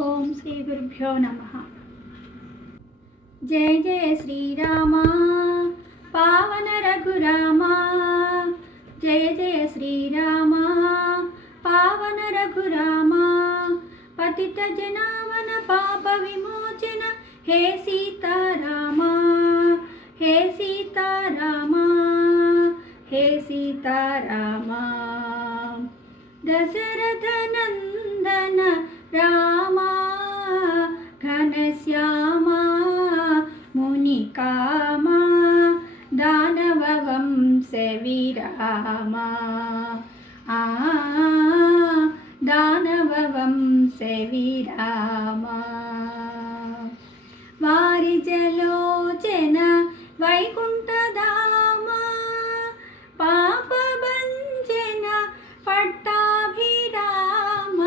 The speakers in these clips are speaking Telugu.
ఓం శ్రీ గురుభ్యో నమః. జయ జయ శ్రీరామ పావన రఘురామ. జయ జయ శ్రీరామ పావన రఘురామ. పతిత జనావన పాప విమోచన హే సీతారామ. హే సీతారామ హే సీతారామ. దశరథ నందన రామ ఘనశ్యామ మునికామ దానవ వంశ విరామ. దానవ వంశ విరామ. వారిజలోచన వైకుంఠధామ పాపభంజన పట్టాభిరామ.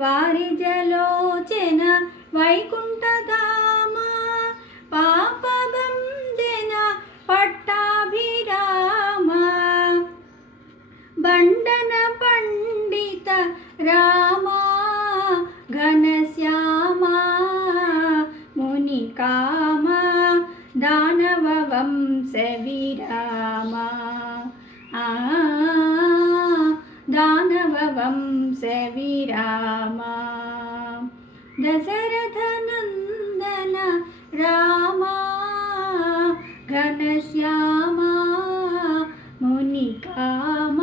వారిజలోచన వైకుంఠధామ పాపభంజన పట్టాభిరామ. బండన పండిత రామ ఘనశ్యామ మునికామ దానవ వంశ విరామ. దానవ వంశ విరామ. దశరథ నందన రామ ఘనశ్యామ మునికామ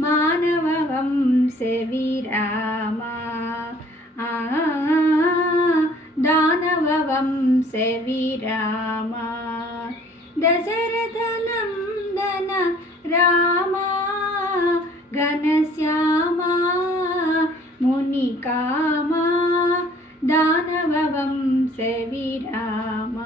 మానవ వంశ విరామ. దానవ వంశ విరామ. దశరథ నందన రామ ఘనశ్యామ మునికామ దానవ వంశ విరామ.